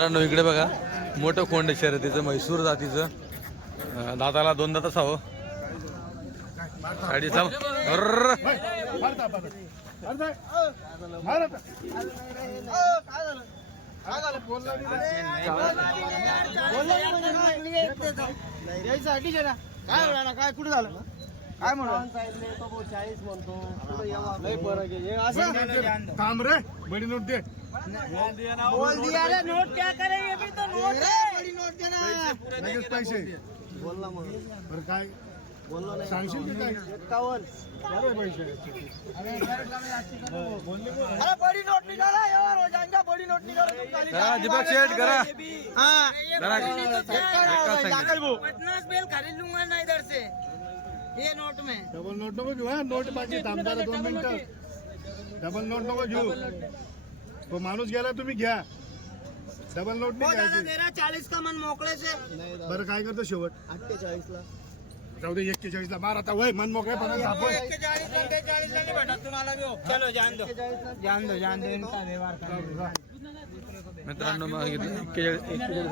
मित्रांनो इकडे बघा मोठं कोंड शर्यतीचं म्हैसूर जातीचं. दाताला दोन दात असावं. अर्र. काय म्हणा काय कुठे झालं काय म्हणतो चाळीस म्हणतो आहे. असं? काम रे. बडी नोट दे. बोल दिया रे नोट क्या करे ये भी तो नोट है बड़ी नोट दे ना लगेच पैसे बोलला मग बरं काय बोललो नाही सांगशील की काय एक्कावन्न अरे पैसे अरे बड़ी नोट निकाला यार हो जाएगा बड़ी नोट निकालो तुम खाली करा दीपक शेठ करा हाँ करा क्या सांगितलं. जाकर वो पचास बेल खरीद लूंगा ना इधर से ये नोट में डबल नोट नको घेऊ हा नोट बाकी थांबताना दोन मिनिटं डबल नोट नको घेऊ तो माणूस गेला तुम्ही घ्या. डबल नोट दादा रहा चालीस का मन मोकले से? बरं काय करतो शेवट? अठ्ठेचाळीस ला जाऊ दे एक्केचाळीस ला बारा आता. वय मन मोकळे पण चालीस नहीं बैठा तुम्हाला भी हो. चलो जान दो. जान दो जान दो. इनका व्यवहार कर. मित्रांनो मागितलं. एक्केचाळीस एक्केचाळीस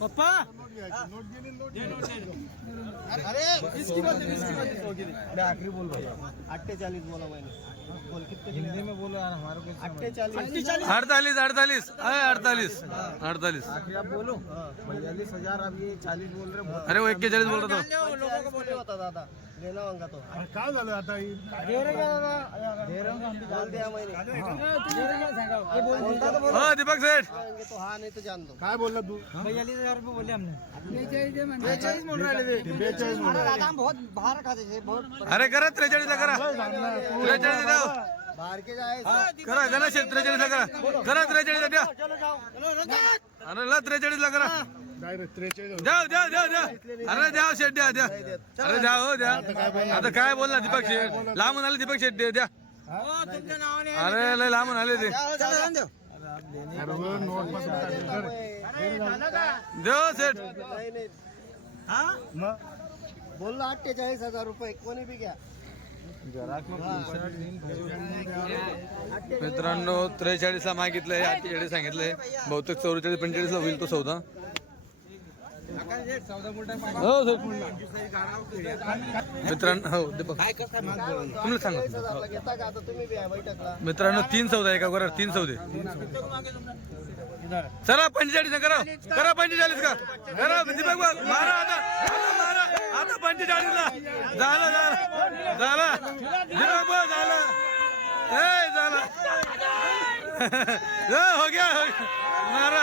पप्पा नोट गेली नोट अरे इसकी बात इसकी बात। मैं आखिरी बोल रहा अट्ठेचालीस बोला मैंने बोल कितने हिंदी में बोलो यार हमारे को अट्ठेचालीस अडतालीस अडतालीस. अडतालीस. अडतालीस. आखिर आप बोलो। बयालीस हजार अब ये चालीस बोल रहे बहुत अरे वो एक्केचाळीस बोलत लोगों को बोले होता दादा. लेना होगा तो अरे काय झालं आता ही? बोल दिया मैंने बोलता तो बोलो हो दीपक आएंगे तो हाँ नहीं तो जान दो काय बोलला तू बयालीस हजार रुपये बोले हमने बेचाळीस म्हणून राहिले बेचाळीस अरे दादा हम बहुत बाहर खाते थे बहुत अरे करा त्रेचाळीसला करा त्रेचाळीस द्या बाहर के जाए करा गणेश शेठ त्रेचाळीसला करा करा त्रेचाळीसला द्या अरे ला त्रेचाळीसला करा त्रेचाळीस द्या द्या द्या द्या. अरे द्या शेठ द्या द्या. अरे द्या हो द्या. आता काय बोलला दीपक शेठ? लांबून आले दीपक शेठ द्या. नावाने अरे लय लांबून आले ते. देव नहीं नहीं. मग? बोललो अठ्ठेचाळीस हजार रुपये कोणी बी घ्या. मित्रांनो त्रेचाळीस ला मागितलंय अठ्ठेचाळीस सांगितलंय. बहुतेक चौवेचाळीस पंचेचाळीस ला होईल तो सौदा. हो सर मित्रांनो हो तुम्हाला सांगा हो. मित्रांनो तीन चौदा एका बरोबर तीन चौदे चला पंचेचाळीस करा. करा पंचेचाळीस का? करा दीपक मारा आता. मारा. आता पंचेचाळीस ला झालं झालं. झालं. दीपक झालं. ए झालं. हो गया हो मारा.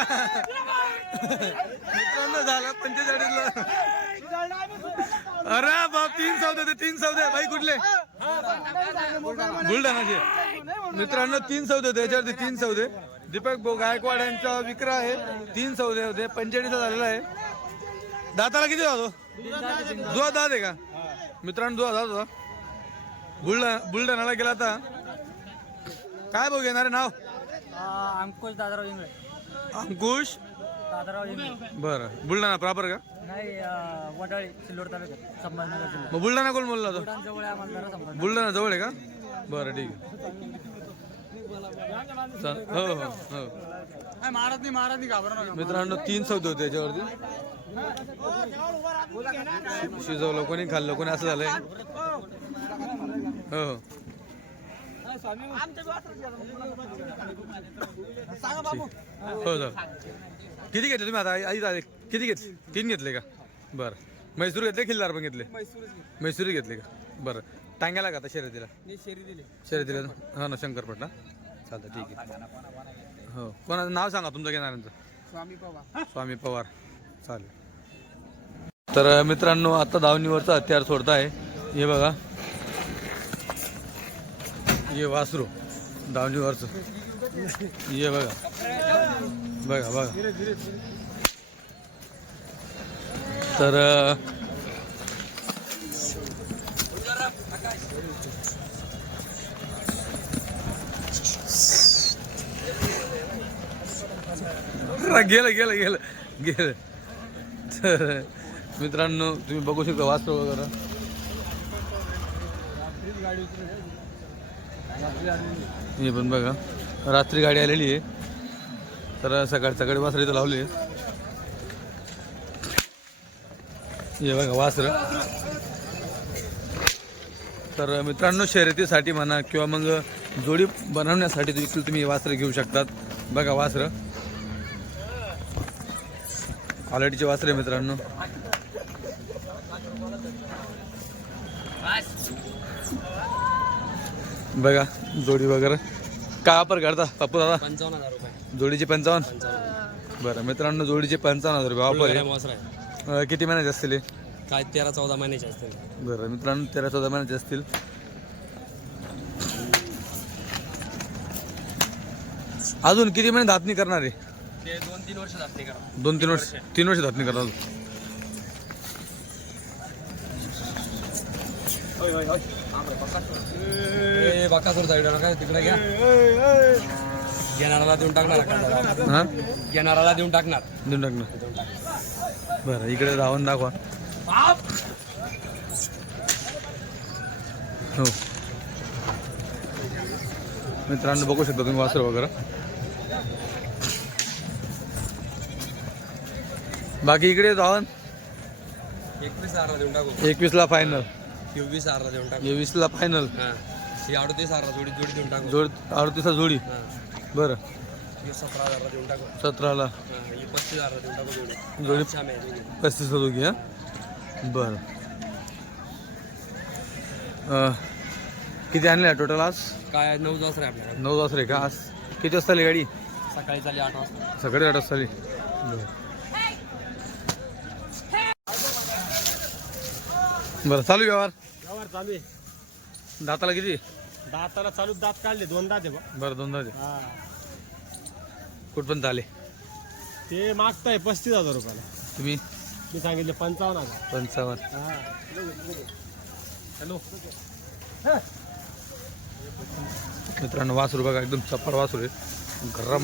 मित्रांनो झालं पंचेचाळीसला. अरे बाप तीन सौदे ते तीन सौदे. भाई कुठले? बुलढाणाचे. मित्रांनो तीन सौदे होते याच्यावरती तीन सौदे. दीपक भाऊ गायकवाड यांचा विक्रा आहे. तीन सौदे होते पंचेचाळीसचा झालेला आहे. दाताला किती जातो? दुवा दात आहे का? मित्रांनो दुवा दात होता. बुलढाणा बुलढाणाला गेला आता. काय भाऊ घेणार नाव? अंकुश दादाराव इंगळे. अंकुश? दादाराव इंगळे. बरं. बुलढाणा प्रॉपर का? नाही वडाळी सिल्लोड तालुक्यात संभाजीनगर जिल्हा मग बुलढाणा कोण बोलला तो? जवळ आहे आम्हाला जरा संभाजी बुलढाणा जवळ आहे का? बरं ठीक आहे. चाल- हो हो हो. महाराज नाही महाराज नाही घाबरा मित्रांनो तीन सौदे होते याच्यावरती. शिजवलं कोणी खाल्लं कोणी असं झालंय. हो हो. हो सर किती घेतले तुम्ही आता? आई झाले किती घेतले तीन घेतले का? बरं. म्हैसूर घेतले खिल्लार पण घेतले? म्हैसूर घेतले. का? बरं. टांग्याला का आता शर्यतीला? शर्यतीला. हा ना शंकरपटला चालतं ठीक आहे. हो. कोणाचं नाव सांगा तुमचं घेणाऱ्यांचं. स्वामी पवार. स्वामी पवार. चालेल. तर मित्रांनो आता धावणीवरचं हत्यार सोडताय. हे बघा. हे वासरू धावणीवरचं हे बघा. बघा बघा. तर गेलं गेलं गेलं गेलं. तर मित्रांनो तुम्ही बघू शकता वास्तव वगैरे. हे पण बघा. रात्री गाडी आलेली आहे. तर सकाळ सकाळी वासर इथं लावली आहे. हे बघा वासर. तर मित्रांनो शर्यतीसाठी म्हणा किंवा मग जोडी बनवण्यासाठी देखील तुम्ही वासरं घेऊ शकतात. बघा वासरं. क्वालिटीचे वासरे मित्रांनो. बघा जोडी वगैरे. काय वापर करता पप्पू दादा? पंचावन्न हजार रुपये. जोडीचे पंचावन्न? बरं मित्रांनो जोडीचे पंचावन्न हजार रुपये वापर आहे. वासर आहे. अं, किती महिन्याचे असतील हे? काय तेरा चौदा महिन्याचे असते बरं मित्रांनो तेरा चौदा महिन्याचे असतील. अजून किती महिने धातणी करणार आहे? ते दोन तीन वर्ष जाते का दोन तीन वर्ष तीन वर्ष धातणी करणार बाकासूर साईड नका तिकडे घ्या. घेणाराला देऊन टाकणार हां? घेणाराला देऊन टाकणार. देऊन टाक ना बरं इकडे रावण दाखवा. हो. मित्रांनो बघू शकता तुम्ही वासर वगैरे. बाकी इकडे रावण एकवीस हजारला देऊन टाकू. एकवीसला फायनल चोवीस हजारला देऊन टाकू. वीसला फायनल हा अडतीस हजारला जोडी जोडी देऊन टाकू. जोड अडतीसला जोडी? हा. बरं. ही सतरा हजारला देऊन टाकू. सतराला. हा ही पस्तीस हजारला देऊन टाकू जोडी. जोडी छान आहे जोडी पस्तीसला दोघी हां? बरं. अं, किती आणल्या टोटल आज? काय नऊ वाजता आहे आपल्याकडे. नऊ वाजता का? आज किती वाजता आली गाडी? सकाळी चालली आठ वाजता. सकाळी आठ वाजता आली. बरं. बरं चालू व्यवहार. व्यवहार चालू आहे. दाताला किती? दाताला चालू दात काढले दोन दात आहे बा. बरं दोन दाते हा. कुठपर्यंत आले? ते मागताय पस्तीस हजार रुपयाला. तुम्ही? मी सांगितले पंचावन्न हजार. पंचावन्न. हॅलो. मित्रांनो वासरू बघा एकदम चप्पल वासरू आहे गरम.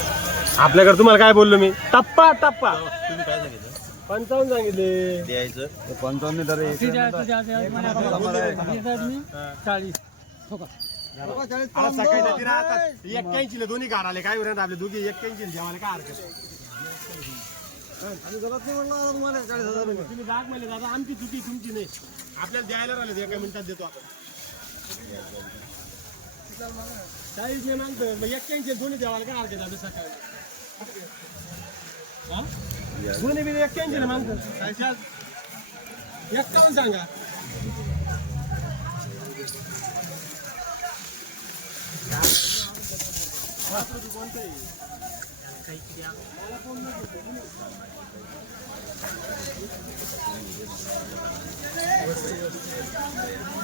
आपल्याकडे तुम्हाला काय बोललो मी? टप्पा टप्पा. पंचावन्न सांगितले. पंचावन्न तर चाळीस. एक्क्याऐंशी ला दोन्ही कार आले. काय उरण आपले दोघी? एक्क्याऐंशी जेवायला काय हरकत आहे? तुम्ही जाग म्हणले दादा आमची चुकी तुमची नाही. आपल्याला द्यायला राहिले एका मिनिटात देतो आपण. चाळीस नाही मागतो मग एक्क्याऐंशी दोन्ही द्यावाला काय हरकत आहे सकाळी? हा? दोन्ही बी एक्क्याऐंशी ना मागतो एक्कावन्न सांगा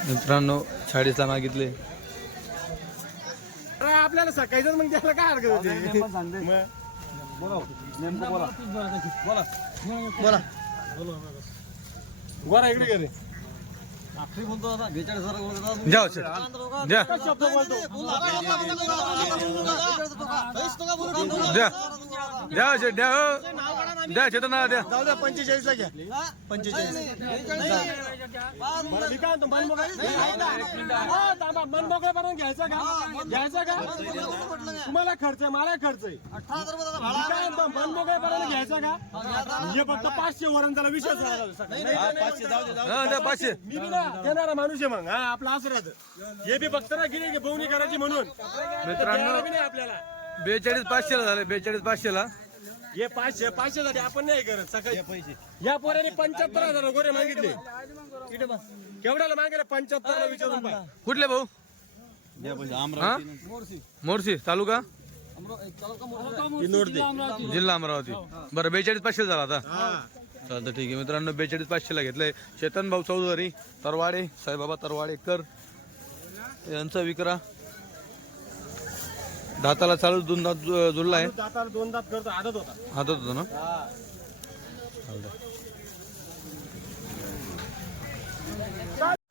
मित्रांनो चाळीसला मागितले. अरे आपल्याला सकाळीच मग द्यायला काय हरकत होती? मग गोरा इकडे गेले द्या हो, द्या द्या हो, शेठ, द्या हो. चेतना जाऊ द्या पंचेचाळीस ला घ्या पंचेचाळीस मी काय म्हणतो, मनमोकळं- हा, थांबा, मनमोकळेपणाने घ्यायचं का घ्यायचं का तुम्हाला खर्च आहे मला खर्च आहे मी काय म्हणतो, मनमोकळेपणाने घ्यायचं का हे फक्त पाचशे वरण त्याला विषय हा द्या पाचशे मी बी ना देणारा माणूस आहे मग हा आपला असं राहतं हे बी फक्त ना गिरे की बहुनी करायची म्हणून मित्रांनो द्यायला बी नाही आपल्याला बेचाळीस पाचशेला झाले बेचाळीस पाचशेला हे पाचशे पाचशे साठी आपण नाही करत. सकाळी पैसे. या पोराने पंच्याहत्तर हजार गोरे मागितले. केवढ्याला मागितले पंच्याहत्तर विचारून पाय कुठले भाऊ? हा? मोर्शी. तालुका? जिल्हा अमरावती. बरं बेचाळीस पाचशे झाला आता. हा. चालतं ठीक आहे. मित्रांनो बेचाळीस पाचशेला घेतलंय चेतन भाऊ चौधरी तरवाडे साईबाबा तरवाडेकर यांचा विक्रा. दाताला चालू दोन दात जु- जुळला आहे. दाताला दोन दात करतो आदत होता. हातात होतो ना? हा.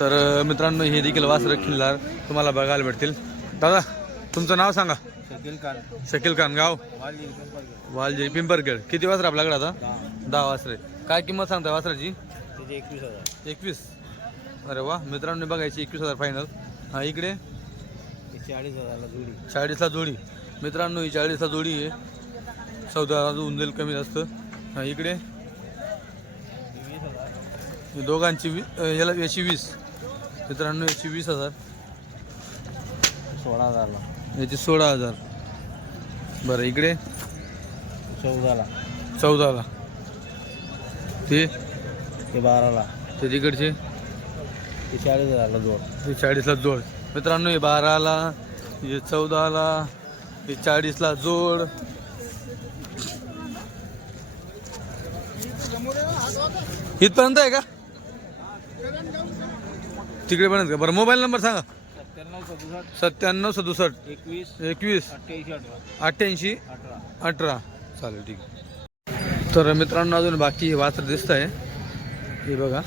तर अं, मित्रांनो हे देखील वासर खिल्लार तुम्हाला बघायला भेटतील. दादा तुमचं नाव सांगा. शकील खान. गाव? वालजी पिंपरखेड किती वासर आपल्याकडे आता? दहा. वासरे काय किंमत सांगता वासराची? एकवीस हजार. एकवीस. अरे वा मित्रांनो बघायची एकवीस हजार फायनल हा इकडे. चाळीस हजारला जोडी. चाळीसला जोडी. मित्रांनो ही चाळीसला जोडी आहे. चौदा होऊन जाईल कमी जास्त. हा इकडे? दोघांची वी अं, याला याची वीस. मित्रांनो याची वीस हजार. सोळा हजारला. याची सोळा हजार. बरं इकडे? चौदाला. चौदाला. ते ते बाराला. ते तिकडचे? ते चाळीस हजारला जोड. हे चाळीसला जोड. मित्रांनो हे बाराला हे चौदाला हे चाळीसला जोड. इथपर्यंत आहे का? तिकडे पर्यंत का? बरं मोबाईल नंबर सांगा. सत्त्याण्णव सदुसष्ट. एकवीस. एकवीस. अठ्ठ्याऐंशी अठरा. चालेल ठीक आहे. तर मित्रांनो अजून बाकी वासर दिसत आहे हे बघा.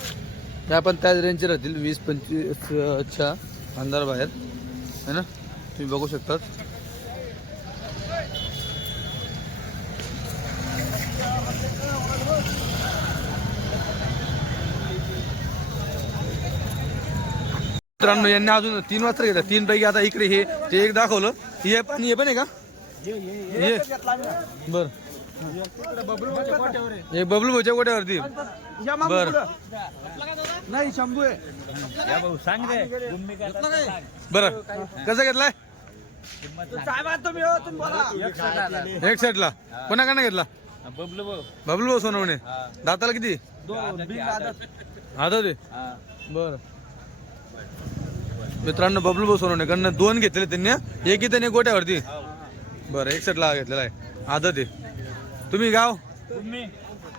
त्या पण त्याच रेंजचे राहतील वीस पंचवीसच्या अंधार बाहेर. है ना? तुम्ही बघू शकतात. मित्रांनो यांनी अजून तीन वाजता घेतला तीन पैकी आता इकडे हे ते एक दाखवलं हे पण हे पण आहे का? हे बर. एक बबलू भाऊच्या गोट्यावरती. बर. नाही शंभू आहे. सांग रे. गुम्मी बर. कसं घेतलाय? एक सेटला कोणाकडनं घेतला? बबलू भाऊ. बबलू भाऊ सोनवणे. दाताला किती? आदत आहे बर. मित्रांनो बबलू भाऊ सोनवणे कडनं दोन घेतले त्यांनी हं? एक इथे एक गोट्यावरती. बरं एक सेटला घेतलेला आहे. आदत आहे तुम्ही गाव? गुम्मी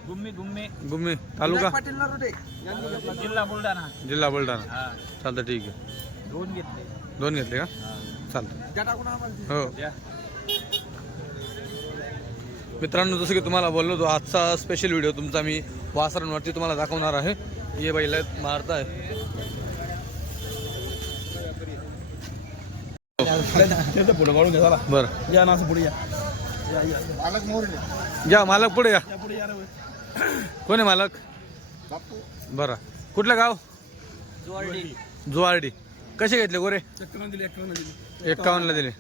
गुम्मी गुम्मी. गुम्मी. तालुका? जिल्हा बुलढाणा. जिल्हा बुलढाणा. चालतं ठीक आहे. दोन घेतले. दोन घेतले का? चालतं. हो. मित्रांनो जसं की तुम्हाला बोललो होतो आजचा स्पेशल व्हिडिओ तुमचा मी वासरांवरती तुम्हाला दाखवणार आहे. ये बैल मारताय त्याचं पुढे काढून घ्या चला. बरं. या ना असं पुढे या. या मालक पुढे या. पुढे या रे कोण आहे मालक? बरं. कुठलं गाव? जुवारडी. कसे घेतले गोरे? दिली एक्कावन्न दिली. एक्कावन्नला दिले.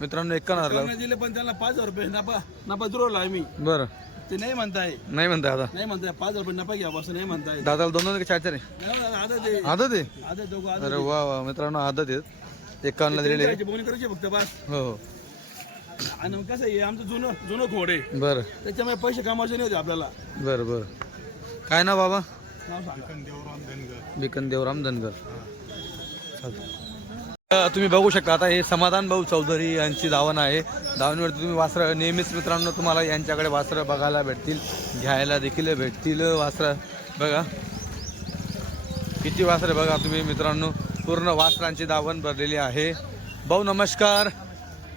मित्रांनो एक्कावन्न हरला दिले पण त्यांना पाच हजार रुपये नफा नफा जुळवला आहे मी. बरं. ते नाही म्हणताय. नाही म्हणताय आता. नाही म्हणताय पाच हजार रुपये नफा घ्या असं नाही म्हणताय. दादाला दोन दोन चार चार आहे? आदत आहे. अरे वा वा मित्रांनो आदत आहेत. एक्कावन्नला दिलेले करायचे फक्त बस. हो हो. आणि मग कसं आहे आमचं जुनं जुनं खोड आहे. बरं. त्याच्यामुळे पैसे कमावायचे नाही होते आपल्याला. बरं बरं. काय ना बाबा? नाव सांगा. बिकन देवराम धनगर. चालतं. तुम्ही बघू शकता आता हे समाधान भाऊ चौधरी यांची दावण आहे. दावणीवरती तुम्ही वासरं नेहमीच मित्रांनो तुम्हाला यांच्याकडे वासरं बघायला भेटतील घ्यायला देखील भेटतील. वासरं बघा. किती वासरं बघा तुम्ही मित्रांनो. पूर्ण वासरांची दावण भरलेली आहे. भाऊ नमस्कार.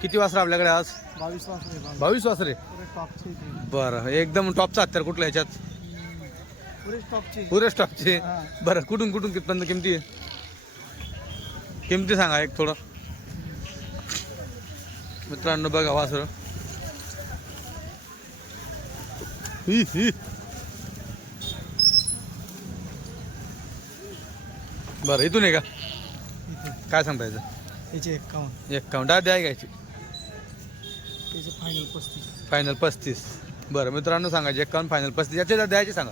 किती वासरं आपल्याकडे आज? बावीस वाजता बावीस वासरे बरं एकदम टॉपचा हत्यार कुठलं ह्याच्यात? टॉपचे पुरे स्टॉकचे बरं कुठून कुठून कितपर्यंत किमती आहे? किमती सांगा एक थोडं. मित्रांनो बघा वासर. बरं इथून आहे का काय सांगता याचं? याचे एक्कावन्न एक काउंट द्या घ्यायची. त्याचे फायनल पस्तीस. फायनल पस्तीस. बरं मित्रांनो सांगायचे एकावन्न फायनल पस्तीस याचे द्यायचे सांगा.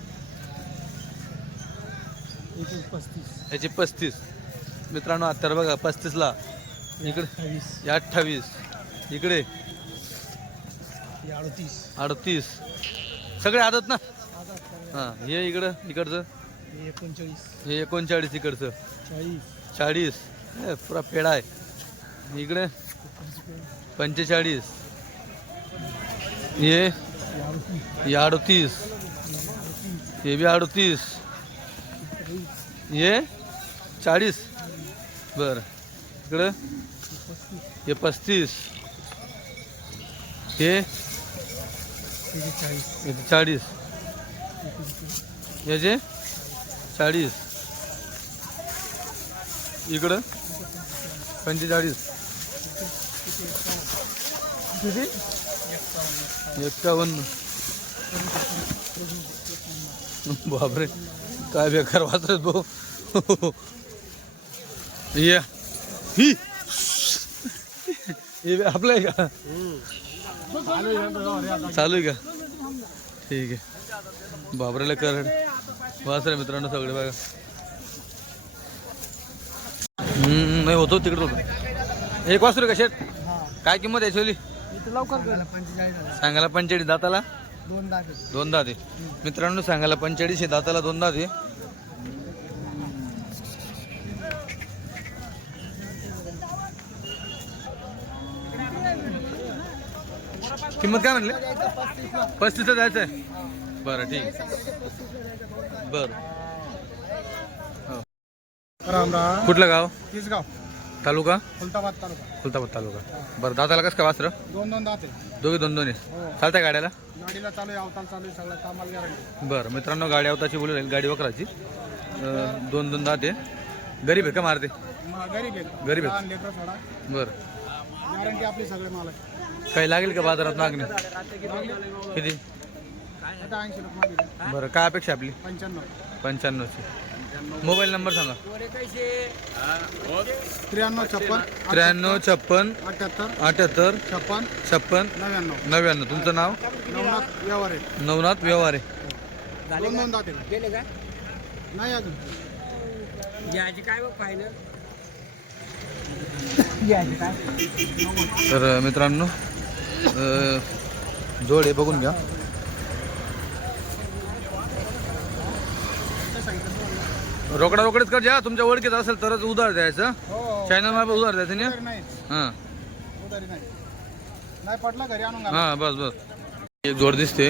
याचे पस्तीस. याची पस्तीस. मित्रांनो आता बघा पस्तीसला. इकडे. अठ्ठावीस. हे अठ्ठावीस. इकडे. अडतीस. अडतीस. सगळे आदत ना? हां हे इकडं इकडचं. हे एकोणचाळीस. हे एकोणचाळीस इकडचं. चाळीस. चाळीस. पुरा पेढा आहे. इकडे. पंचेचाळीस. ये ये अडतीस ये बी अडतीस ये चाळीस. बर. इकडं. हे पस्तीस. हे चाळीस. याचे चाळीस. इकडं. पंचेचाळीस. किती एक्कावन्न बापरे काय बेकार वाचत भाऊ. या. ही. आपलं आहे का? चालू आहे का? ठीक आहे. बाबरेला करड वाचलं मित्रांनो सगळे बघा. नाही होतो तिकडे होतो एक वासरू का शेट काय किंमत आहे सांगायला पंचेचाळीस दाताला? दोन दाते. मित्रांनो सांगायला पंचेचाळीस दाताला दोन दाते. किंमत काय म्हणले पस्तीसला जायचं आहे बरं ठीक आहे. बरं. हो. राम राम कुठलं गाव? तिसगाव तालुका? खुलताबाद तालुका. खुलताबाद तालुका. बरं दाताला कसं काय वासरं? दोन दोन दाते दोघे दोन दोन आहे चालतंय गाड्याला? गाडीला चालू आहे अवताल चालू आहे सगळं कामाला गॅरंटी. बरं मित्रांनो गाडी अवताची बोलू राहील गाडी वकराची अं, दोन दोन दाते गरीब आहे का मारते? मग गरीब आहे गरीब आहे. लहान लेकरं सोडा. बरं. गॅरंटी आपली सगळे माल काही लागेल का बाजारात मागणी? किती? आता ऐंशी रुपये मागितले बरं काय अपेक्षा आपली? पंच्याण्णव. पंच्याण्णवची. मोबाईल नंबर सांगा. त्र्याण्णव छप्पन त्र्याण्णव छप्पन अठ्याहत्तर अठ्याहत्तर छप्पन छप्पन नव्याण्णव. नव्याण्णव. तुमचं नाव? नवनाथ व्यवहार. आहे नवनाथ व्यवहारे. दोन दोन दाते गेले का? नाही अजून. याची काय बघ फायनल तर मित्रांनो अं, जोड आहे बघून घ्या. रोकडा रोकडच कर जा तुमच्या ओळखीत असेल तरच उधार द्यायचं. हो चॅनल मार्फत उधार द्यायचं नाही? हां. उधारी नाही. नाही पटला घरी आणून घाला. हां बस बस. एक जोड दिसते.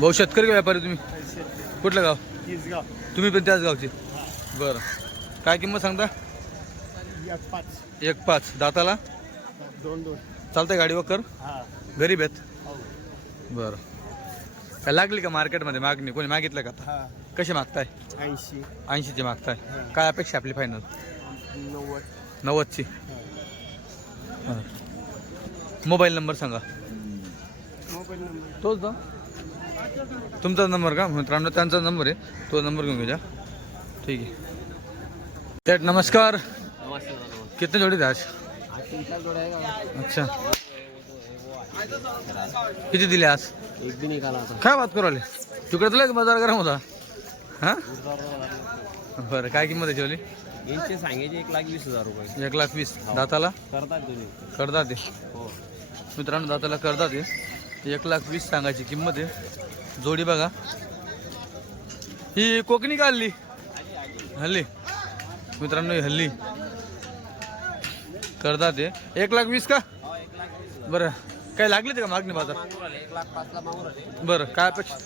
भाऊ शेतकरी का व्यापारी तुम्ही? कुठलं गाव? तिसगाव तुम्ही पण त्याच गावचे? बरं. काय किंमत सांगता? एक पाच. एक पाच. दाताला? दोन दोन. चालतंय गाडी वकर हा. गरीब आहेत? हो. बरं. काय लागली का मार्केटमध्ये मागणी? कोणी मागितलं का आता? हा. कसे मागताय? ऐंशी. ऐंशीची मागताय. काय अपेक्षा आपली फायनल नव्वद. नव्वदची? हां. मोबाईल नंबर सांगा. Mobile number. तोच ना? तुमचा नंबर का? मित्रांनो त्यांचा नंबर आहे. तो नंबर घेऊन घ्या ठीक आहे. सेठ नमस्कार. कितने जोड़ी आज? अच्छा. किती दिले आज? एक भी निकाला था काय बात करू आले तिकडे तुला बाजार गरम होता. हा? बरं काय किंमत आहे जेवली यांचे सांगायचे एक लाख वीस हजार रुपये. एक लाख वीस. दाताला? करतात करतात ते. हो. मित्रांनो दाताला करतात ते एक लाख वीस सांगायची किंमत आहे. जोडी बघा. ही कोकणी का हल्ली? हल्ली. मित्रांनो ही हल्ली. करतात ते. एक लाख वीस का? बरं. काय लागले ते का मागणी बाजार? एक लाख मागून राहिले बरं काय अपेक्षा?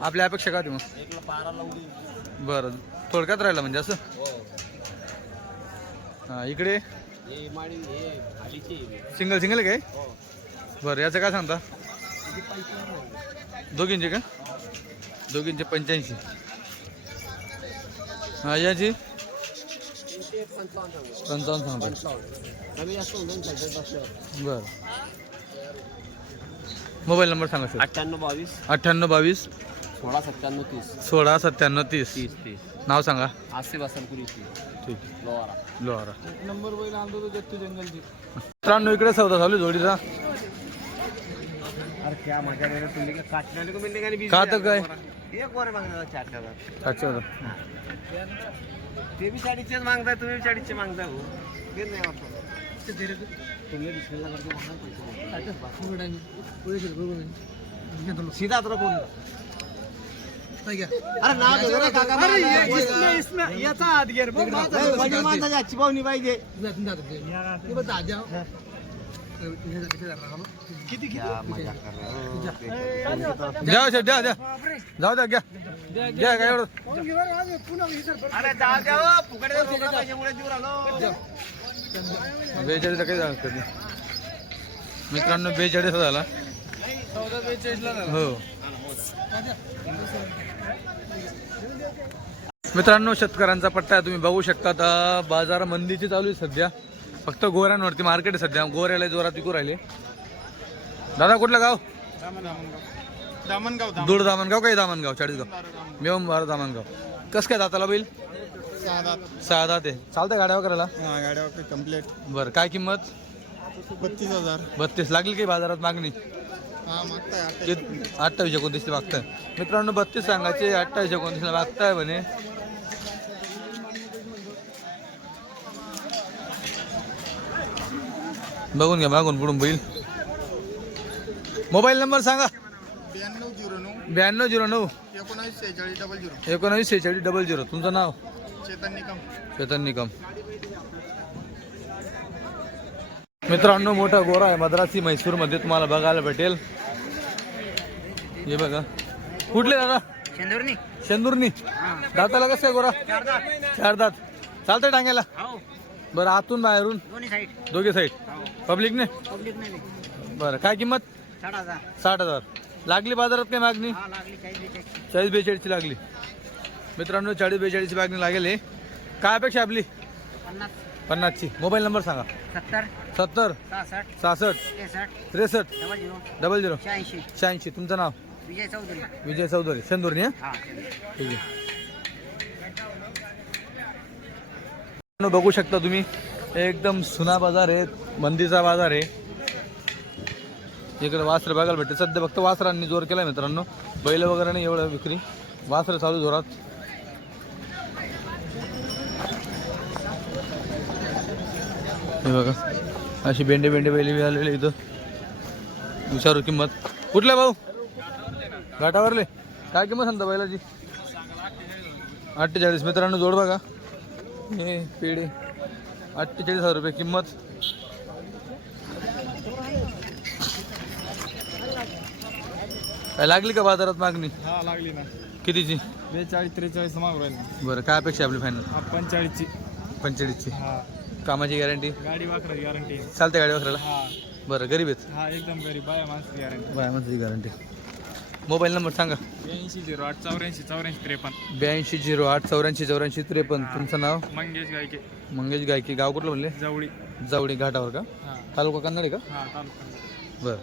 आपल्या अपेक्षा काय होती मग? एक लाख बारा लावून बरं थोडक्यात राहिलं म्हणजे असं? हो हां इकडे? हे माडी हे सिंगल सिंगल काय? हो बरं याचं काय सांगता? दोघींचे का? दोघींचे पंच्याऐंशी. हां याची? पंचावन्न सांगता. कमी जास्त होऊन जाईल पाचशे. बरं. मोबाईल नंबर सांगा सर. अठ्ठ्याण्णव बावीस. अठ्ठ्याण्णव बावीस. सोळा सत्त्याण्णव तीस. सोळा सत्त्याण्णव तीस. तीस तीस. नाव सांगा. आसे बसनपुरी ठीक लोहारा. लोहारा. नंबर बैल आणतो तो जत्तू जंगलची मित्रांनो इकडे सौदा चालू आहे जोडीचा. अरे क्या मजा रे तुम्ही. काटण्याने को मिलने का नहीं का तर काय? एक वर मागणार चार हजार. अच्छा. बरं. ते बी चाळीसचेच मागताय तुम्ही चाळीसचे मागताय हो घेत नाही वाटतं सीधा तर कोण? अरे नाव घेतो रे काका अरे इसमें याचा हात घेर माणसाची आजची पाहुणी पाहिजे. द्या शेट द्या द्या जाऊ द्या घ्या. घ्या काय एवढं. अरे जाऊ द्या हो, फुकट राहिलो. बेचाळीस काही झालं कधी? मित्रांनो बेचाळीस झाला. हो. मित्रांनो शेतकऱ्यांचा पट्टा आहे तुम्ही बघू शकता आता बाजार मंदीची चालू आहे सध्या. फक्त गोऱ्यांवरती मार्केट आहे सध्या. गोऱ्याला जोरात विकू राहिले. दादा कुठलं गाव? दामनगाव. दूर दामणगाव काही दामणगाव चाळीसगाव. मेवम बारा दामणगाव कसं काय दाताला बैल? सहा दात आहे. चालतंय गाड्या करायला गाड्या कंप्लीट बरं काय किंमत? बत्तीस हजार. बत्तीस. लागली काही बाजारात मागणी? हा मागताय अठ्ठावीस एकोणतीसला मागताय. मित्रांनो बत्तीस सांगायचे अठ्ठावीस एकोणतीसला मागताय म्हणे. बघून घ्या मागून पुढून बैल. मोबाईल नंबर सांगा. ब्याण्णव झिरो नऊ. ब्याण्णव झिरो नऊ. एकोणावीस सेहेचाळीस डबल झिरो एकोणावीस सेहेचाळीस डबल झिरो तुमचं नाव? चेतन निकम. चेतन निकम. मित्रांनो मोठा गोरा आहे मद्रासी म्हैसूरमध्ये तुम्हाला बघायला भेटेल. हे बघा. कुठले दादा? शेंदुर्नी शेंदुर्नी दाताला कसं आहे गोरा? चार दात. चालतंय टांग्याला? हो. बरं आतून बाहेरून? दोघे साईड पब्लिकने पब्लिक नाही बरं काय किंमत? साठ हजार. साठ हजार. लागली बाजारात काय मागणी? हा लागली. चाळीस बेचाळीस चाळीस बेचाळीसची लागली. मित्रांनो चाळीस बेचाळीसची मागणी लागेल हे. काय अपेक्षा आपली? पन्नास. पन्नासची. मोबाईल नंबर सांगा. सत्तर. सत्तर. सहासष्ट. सहासष्ट. त्रेसष्ट. Double zero. Double zero. शहाऐंशी. शहाऐंशी. तुमचं नाव? विजय चौधरी. विजय चौधरी. शेंदुर्णी हं? ठीक आहे. बघू शकता तुम्ही एकदम सुना बाजार आहे मंदीचा बाजार आहे. इकडे वासर बघायला भेटते. सध्या फक्त वासरांनी जोर केलाय मित्रांनो. बैल वगैरे नाही एवढं विक्री. वासर चालू जोरात. हे बघा. अशी बेंडे बेंडे बी आलेले इथं. विचारू किंमत. कुठल्या भाऊ? घाटावरले. काय किंमत सांगता बैलाची? अठ्ठेचाळीस. मित्रांनो जोड बघा. हे पेढे. अठ्ठेचाळीस हजार रुपये किंमत. काय लागली का बाजारात मागणी? हा लागली ना. कितीची? बेचाळीस त्रेचाळीस मागू राहिली. बरं काय अपेक्षा आपली फायनल पंचेचाळीसची. पंचेचाळीसची. हा. कामाची गॅरंटी गाडी वाकडाची गॅरंटी चालते गाडी हा. बरं गरीब आहेत. हा एकदम गरीब बाया माणसाची गॅरंटी बाय माझी गॅरंटी मोबाईल नंबर सांगा. ब्याऐंशी झिरो आठ चौऱ्याऐंशी चौऱ्याऐंशी त्रेपन्न. ब्याऐंशी झिरो आठ चौऱ्याऐंशी चौऱ्याऐंशी त्रेपन्न. तुमचं नाव? मंगेश गायके. मंगेश गायकी. गाव कुठलं म्हणले? जवळी. जावडी घाटावर का? हा. तालुका कन्नडी का? हा तालुका बरं.